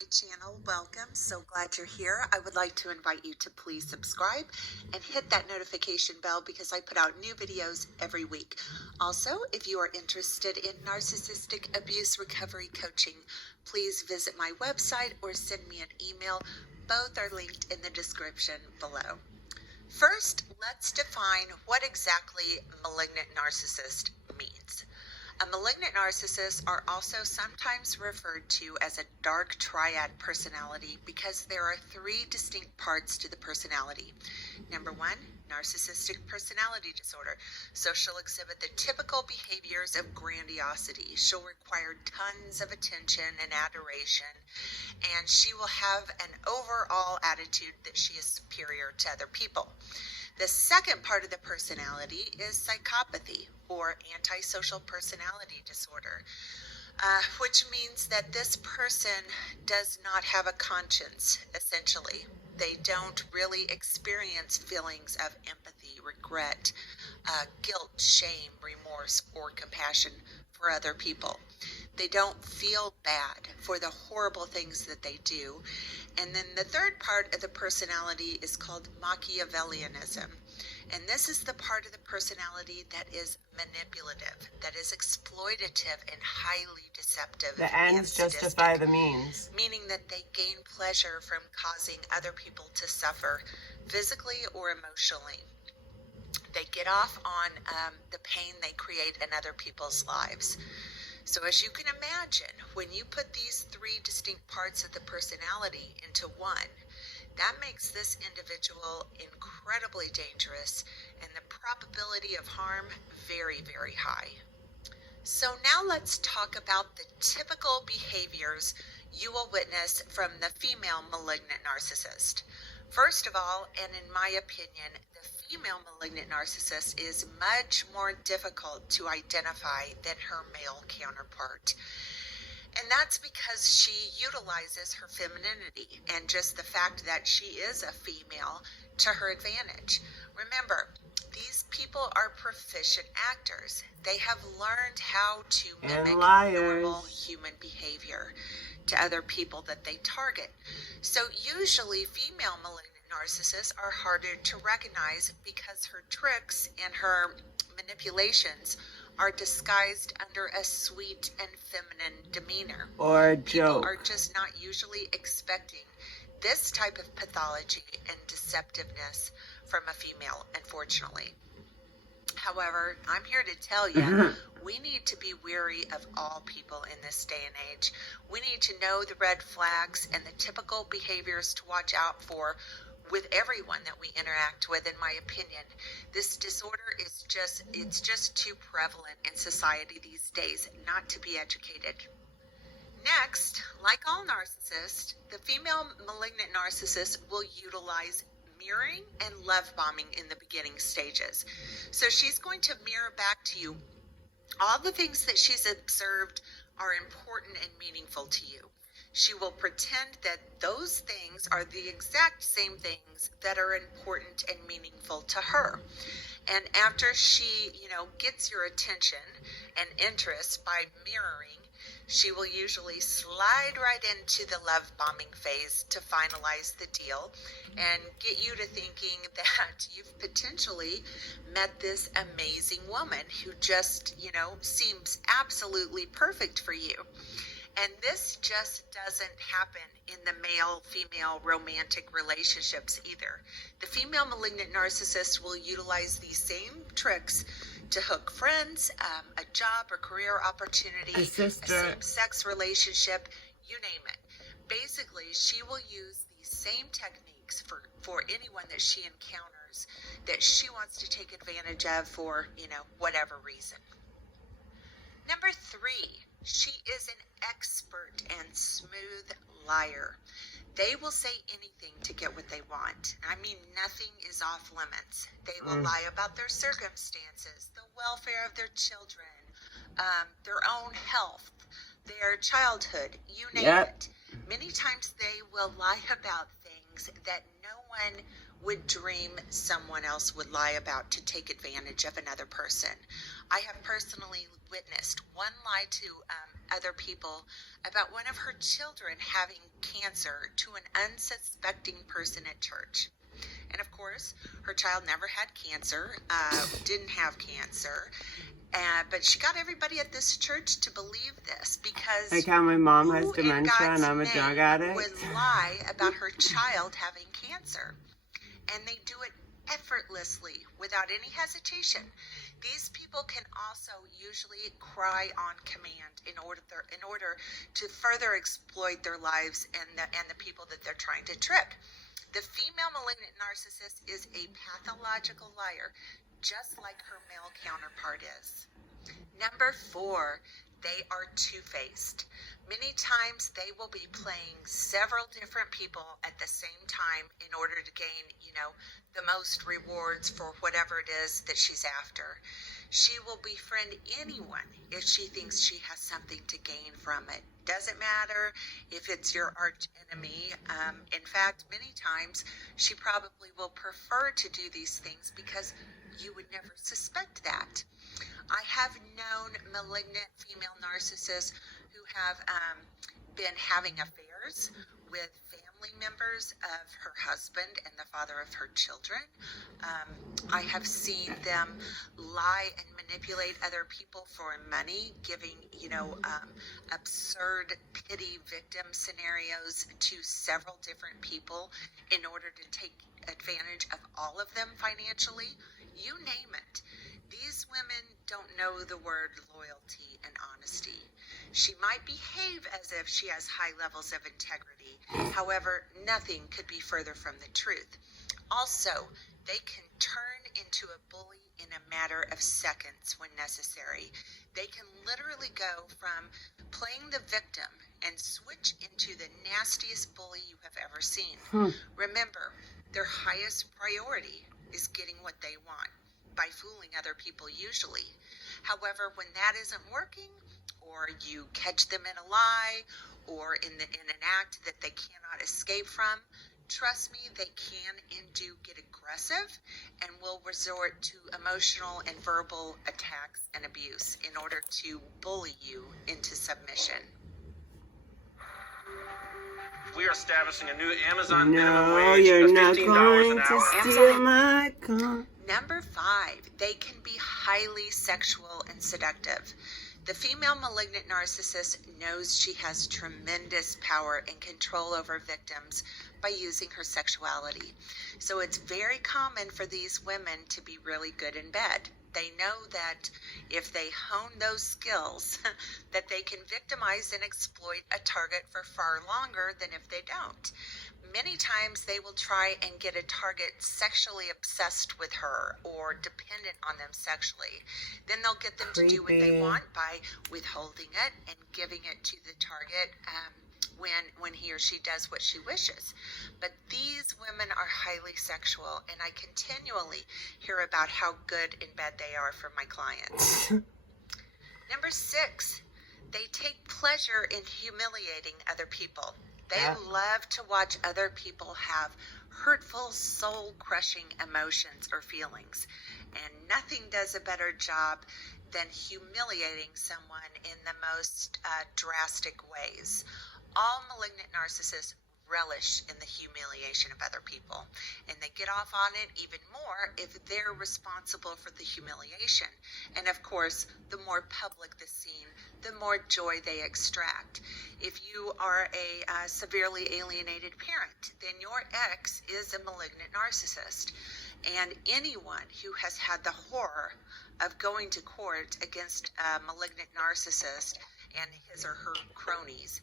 My channel. Welcome. So glad you're here. I would like to invite you to please subscribe and hit that notification bell because I put out new videos every week. Also, if you are interested in narcissistic abuse recovery coaching, please visit my website or send me an email. Both are linked in the description below. First, let's define what exactly malignant narcissist means. A malignant narcissist are also sometimes referred to as a dark triad personality because there are three distinct parts to the personality. Number one, narcissistic personality disorder. So she'll exhibit the typical behaviors of grandiosity. She'll require tons of attention and adoration, and she will have an overall attitude that she is superior to other people. The second part of the personality is psychopathy or antisocial personality disorder, which means that this person does not have a conscience, essentially. They don't really experience feelings of empathy, regret, guilt, shame, remorse, or compassion for other people. They don't feel bad for the horrible things that they do. And then the third part of the personality is called Machiavellianism. And this is the part of the personality that is manipulative, that is exploitative and highly deceptive. The ends justify the means. Meaning that they gain pleasure from causing other people to suffer physically or emotionally. They get off on the pain they create in other people's lives. So as you can imagine, when you put these three distinct parts of the personality into one, that makes this individual incredibly dangerous and the probability of harm very, very high. So now let's talk about the typical behaviors you will witness from the female malignant narcissist. First of all, and in my opinion, the female malignant narcissist is much more difficult to identify than her male counterpart. And that's because she utilizes her femininity and just the fact that she is a female to her advantage. Remember, these people are proficient actors. They have learned how to mimic normal human behavior to other people that they target. So usually female malignant narcissists are harder to recognize because her tricks and her manipulations are disguised under a sweet and feminine demeanor. Or a joke. People are just not usually expecting this type of pathology and deceptiveness from a female, unfortunately. However, I'm here to tell you, we need to be wary of all people in this day and age. We need to know the red flags and the typical behaviors to watch out for with everyone that we interact with, in my opinion. This disorder is just too prevalent in society these days not to be educated. Next, like all narcissists, the female malignant narcissist will utilize mirroring and love bombing in the beginning stages. So she's going to mirror back to you all the things that she's observed are important and meaningful to you. She will pretend that those things are the exact same things that are important and meaningful to her. And after she, gets your attention and interest by mirroring, she will usually slide right into the love bombing phase to finalize the deal and get you to thinking that you've potentially met this amazing woman who just, seems absolutely perfect for you. And this just doesn't happen in the male-female romantic relationships either. The female malignant narcissist will utilize these same tricks to hook friends, a job or career opportunity, a same-sex relationship, you name it. Basically, she will use these same techniques for anyone that she encounters that she wants to take advantage of for, whatever reason. Number 3, she is an expert and smooth liar. They will say anything to get what they want. I mean, nothing is off limits. They will lie about their circumstances, the welfare of their children, their own health, their childhood, you name it. Many times they will lie about things that no one would dream someone else would lie about to take advantage of another person. I have personally witnessed one lie to other people about one of her children having cancer to an unsuspecting person at church. And of course, her child never had cancer, didn't have cancer, but she got everybody at this church to believe this because like how my mom has dementia and I'm a drug addict, would lie about her child having cancer. And they do it effortlessly without any hesitation. These people can also usually cry on command in order to further exploit their lives and the people that they're trying to trick. The female malignant narcissist is a pathological liar, just like her male counterpart is. Number 4, they are two-faced. Many times they will be playing several different people at the same time in order to gain, the most rewards for whatever it is that she's after. She will befriend anyone if she thinks she has something to gain from it. Doesn't matter if it's your arch enemy. In fact, many times she probably will prefer to do these things because you would never suspect that. I have known malignant female narcissists who have been having affairs with family members of her husband and the father of her children. I have seen them lie and manipulate other people for money, giving, absurd pity victim scenarios to several different people in order to take advantage of all of them financially. You name it. These women don't know the word loyalty and honesty. She might behave as if she has high levels of integrity. However, nothing could be further from the truth. Also, they can turn into a bully in a matter of seconds when necessary. They can literally go from playing the victim and switch into the nastiest bully you have ever seen. Remember, their highest priority is getting what they want by fooling other people usually. However, when that isn't working, or you catch them in a lie, or in an act that they cannot escape from, trust me, they can and do get aggressive and will resort to emotional and verbal attacks and abuse in order to bully you into submission. We are establishing a new Amazon minimum wage you're of not $15 going an to hour. steal my car. Number 5, they can be highly sexual and seductive. The female malignant narcissist knows she has tremendous power and control over victims by using her sexuality. So it's very common for these women to be really good in bed. They know that if they hone those skills, that they can victimize and exploit a target for far longer than if they don't. Many times they will try and get a target sexually obsessed with her or dependent on them sexually. Then they'll get them to do what they want by withholding it and giving it to the target when he or she does what she wishes. But these women are highly sexual, and I continually hear about how good in bed they are for my clients. Number 6, they take pleasure in humiliating other people. They love to watch other people have hurtful, soul-crushing emotions or feelings, and nothing does a better job than humiliating someone in the most drastic ways. All malignant narcissists relish in the humiliation of other people, and they get off on it even more if they're responsible for the humiliation. And of course, the more public the scene, the more joy they extract. If you are a severely alienated parent, then your ex is a malignant narcissist. And anyone who has had the horror of going to court against a malignant narcissist and his or her cronies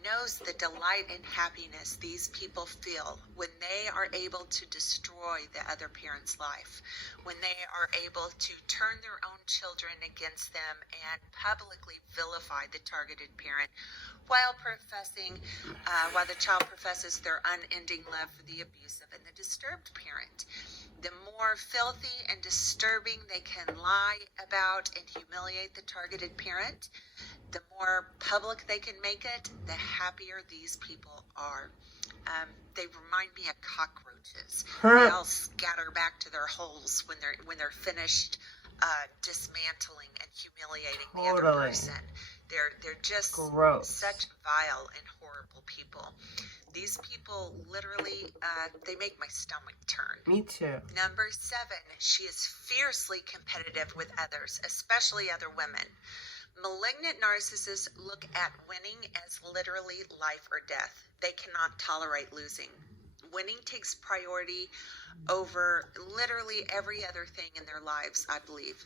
knows the delight and happiness these people feel when they are able to destroy the other parent's life, when they are able to turn their own children against them and publicly vilify the targeted parent while the child professes their unending love for the abusive and the disturbed parent. The more filthy and disturbing they can lie about and humiliate the targeted parent, the more public they can make it, the happier these people are. They remind me of cockroaches. Huh. They all scatter back to their holes when they're finished dismantling and humiliating the other Totally. person. They're just Gross. such vile and horrible people. These people literally they make my stomach turn. Me too. Number 7, she is fiercely competitive with others, especially other women. Malignant narcissists look at winning as literally life or death. They cannot tolerate losing. Winning takes priority over literally every other thing in their lives, I believe.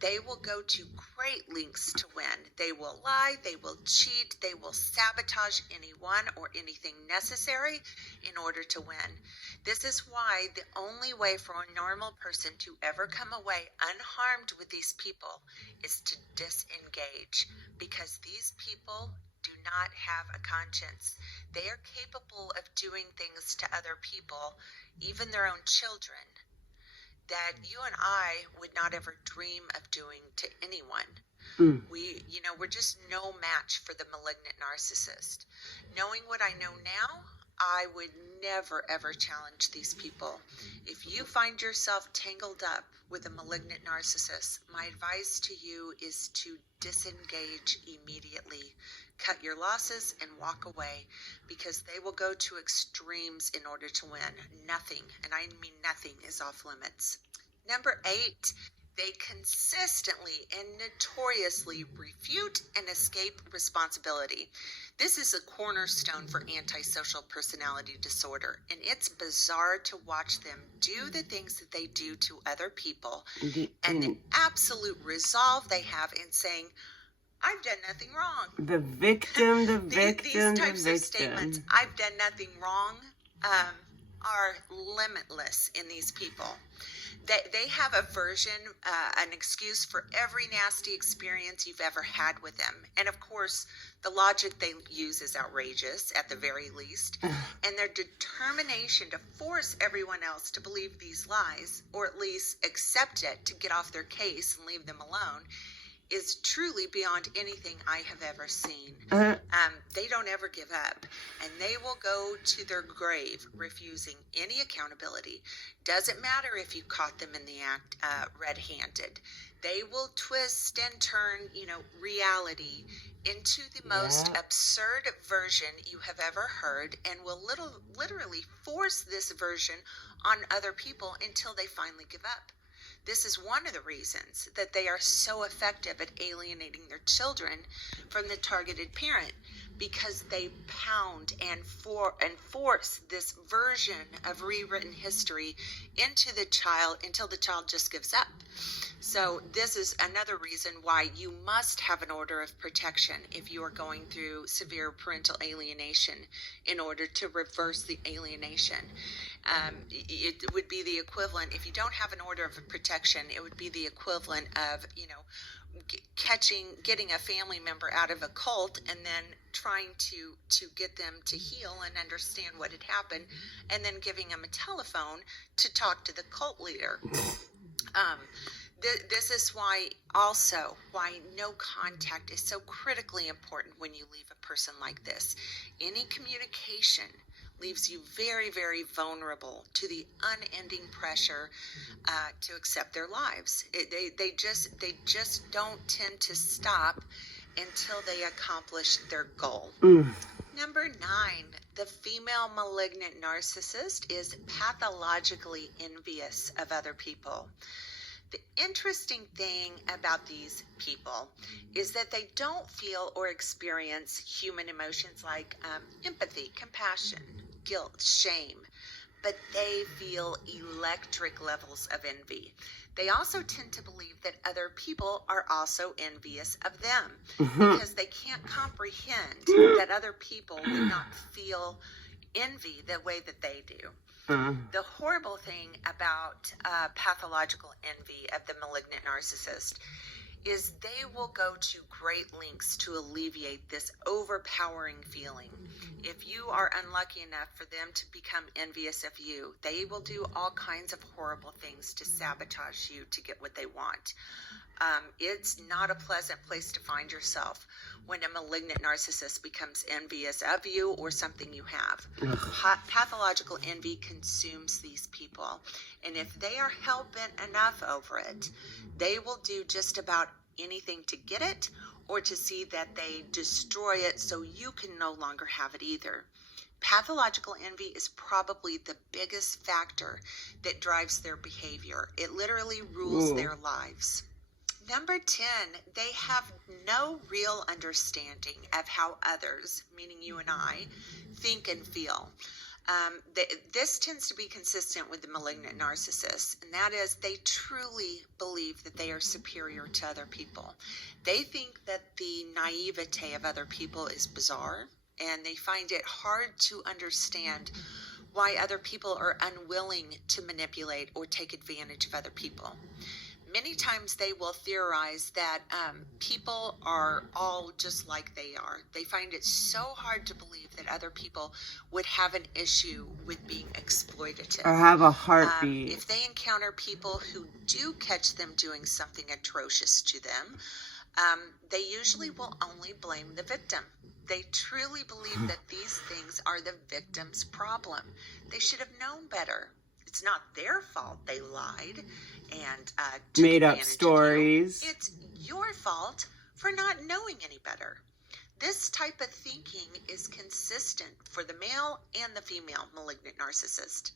They will go to great lengths to win. They will lie, they will cheat, they will sabotage anyone or anything necessary in order to win. This is why the only way for a normal person to ever come away unharmed with these people is to disengage, because these people do not have a conscience. They are capable of doing things to other people, even their own children, that you and I would not ever dream of doing to anyone. We're just no match for the malignant narcissist. Knowing what I know now, I would never ever challenge these people. If you find yourself tangled up with a malignant narcissist, my advice to you is to disengage immediately. Cut your losses and walk away, because they will go to extremes in order to win. Nothing, and I mean nothing, is off limits. Number 8, they consistently and notoriously refute and escape responsibility. This is a cornerstone for antisocial personality disorder, and it's bizarre to watch them do the things that they do to other people, and the absolute resolve they have in saying, I've done nothing wrong. The victim, These types of statements, I've done nothing wrong, are limitless in these people. They have a version, an excuse for every nasty experience you've ever had with them. And of course, the logic they use is outrageous, at the very least. And their determination to force everyone else to believe these lies, or at least accept it to get off their case and leave them alone, is truly beyond anything I have ever seen. They don't ever give up, and they will go to their grave refusing any accountability. Doesn't matter if you caught them in the act red-handed. They will twist and turn, reality into the most absurd version you have ever heard, and will literally force this version on other people until they finally give up. This is one of the reasons that they are so effective at alienating their children from the targeted parent, because they pound and force this version of rewritten history into the child until the child just gives up. So this is another reason why you must have an order of protection if you are going through severe parental alienation in order to reverse the alienation. It would be the equivalent, if you don't have an order of protection, it would be the equivalent of, getting a family member out of a cult and then trying to get them to heal and understand what had happened, and then giving them a telephone to talk to the cult leader. This is why no contact is so critically important when you leave a person like this. Any communication leaves you very, very vulnerable to the unending pressure to accept their lives. They just don't tend to stop until they accomplish their goal. Number 9, the female malignant narcissist is pathologically envious of other people. The interesting thing about these people is that they don't feel or experience human emotions like empathy, compassion, guilt, shame, but they feel electric levels of envy. They also tend to believe that other people are also envious of them because they can't comprehend that other people would not feel envy the way that they do. The horrible thing about pathological envy of the malignant narcissist is they will go to great lengths to alleviate this overpowering feeling. If you are unlucky enough for them to become envious of you, they will do all kinds of horrible things to sabotage you to get what they want. It's not a pleasant place to find yourself when a malignant narcissist becomes envious of you or something you have. Pathological envy consumes these people, and if they are hell-bent enough over it, they will do just about anything to get it or to see that they destroy it so you can no longer have it either. Pathological envy is probably the biggest factor that drives their behavior. It literally rules their lives. Number 10, they have no real understanding of how others, meaning you and I, think and feel. This tends to be consistent with the malignant narcissists, and that is they truly believe that they are superior to other people. They think that the naivete of other people is bizarre, and they find it hard to understand why other people are unwilling to manipulate or take advantage of other people. Many times they will theorize that people are all just like they are. They find it so hard to believe that other people would have an issue with being exploitative. Or have a heartbeat. If they encounter people who do catch them doing something atrocious to them, they usually will only blame the victim. They truly believe that these things are the victim's problem. They should have known better. It's not their fault they lied and made up stories. It's your fault for not knowing any better. This type of thinking is consistent for the male and the female malignant narcissist.